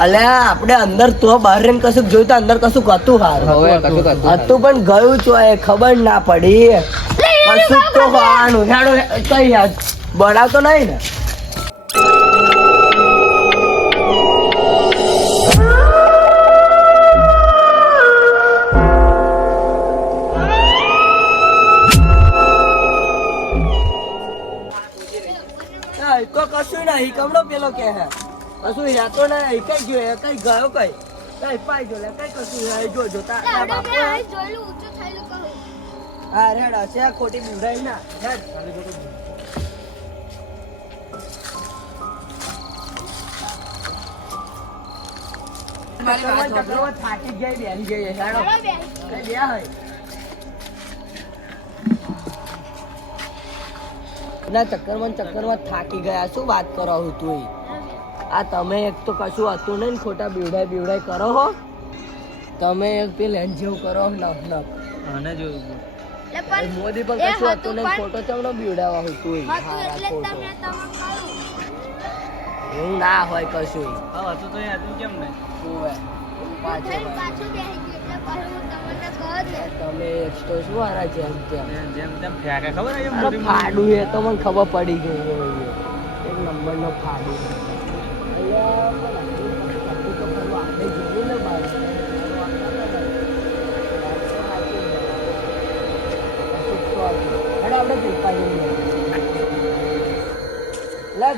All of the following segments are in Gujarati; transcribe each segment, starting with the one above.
અલ્યા આપણે અંદર તો બહાર રહીને કશું જોયું તો અંદર કશું હતું હતું પણ ગયું છો એ ખબર ના પડી કશું તો હોવાનું હેડો કઈ યાદ બળાતો નહીં ને કશું નહીં કમડો પેલો કે હે કશું યાતો નહીં કઈ ગયો કઈ ગયો કઈ કઈ પાઈ જો લે કઈ કશું જો જોતા હા રેડ હશે ખોટી બુરાઈ ના રેડ થાકી જાય બેસી જઈએ હેડો બે હોય ના ચક્કરમાં થાકી ગયા શું વાત કરો હું તું આ તમે એક તો કશું હતું નહીં ખોટા બીવડાઈ કરો હો તમે એક પેલ એન જેવું કરો અને જોયું મોદી પણ કશું હતું નહીં ખોટો ચમડો બીવડાવા હું તું એવું ના હોય કશું તમે એક્સ્ટ્રો શું હારા જેમ તેમ ફાડું એ તો મને ખબર પડી ગઈ એક નંબર નો ફાડું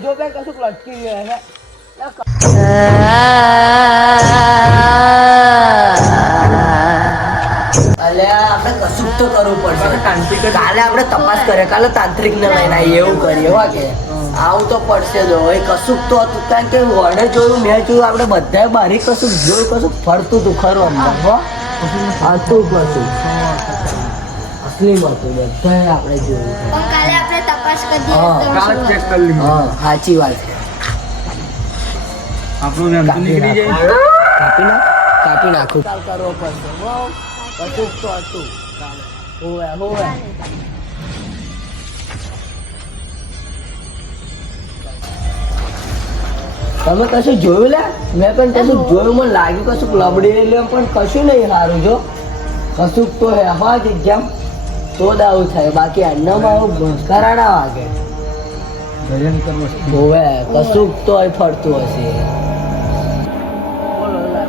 જો બે કશું લટકી ગયો કશું તો કરવું પડશે કાલે આપણે તપાસ કરીએ કાલે તાંત્રિક ને લઈને આવીએ એવું કરીએ કે આવું તો પડશે જો એ કશું તો હતું કારણ કે વડે જોયું મેં જોયું આપણે બધાએ બારી કશું જોયું કશું ફરતું હતું ખરું અંદર હતું કશું અસલીમાં હતું બધાએ આપણે જોયું કાલે આપણે તપાસ કરી સાચી વાત છે આપણું કાપી નાખું કાલ કરવો પડશે કશું તો હતું હોવે તમે કશું જોયું લે મેં પણ કશું જોયું મને લાગ્યું કશું લબડી એટલે પણ કશું નહીં સારું જો કશું તો હા જ જેમ તો દાવું થાય બાકી અન્નમાં આવું કરાડા વાગે હોવે કશું તો ફરતું હશે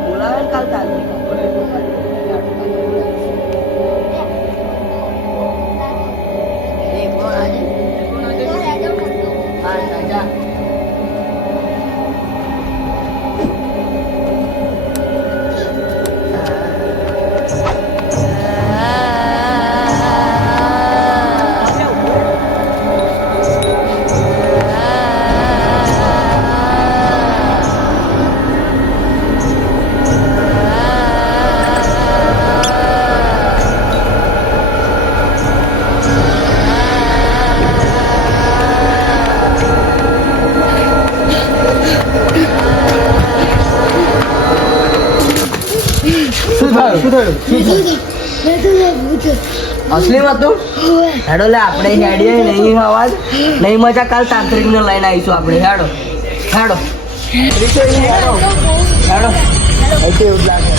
બોલાવે ને કાલ અસલી હતું હેડો લે આપણે હેડીએ નહીં અવાજ નહીં મજા કાલ તાંત્રિક ને લઈને આવીશું આપણે હેડો હેડો હેડો એવું લાગે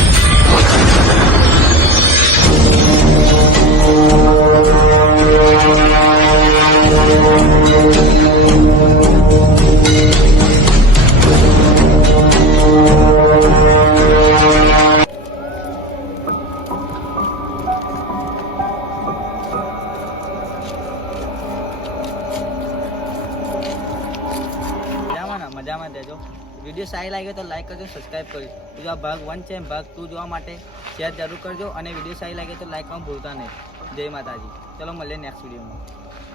મજામાં દેજો વિડીયો સારી લાગે તો લાઈક કરજો સબસ્ક્રાઈબ કરજો બીજો આ ભાગ 1 છે ભાગ 2 જોવા માટે શેર જરૂર કરજો અને વિડીયો સારી લાગે તો લાઈક કરવાનું ભૂલતા નહીં જય માતાજી ચલો મળીએ નેક્સ્ટ વિડીયોમાં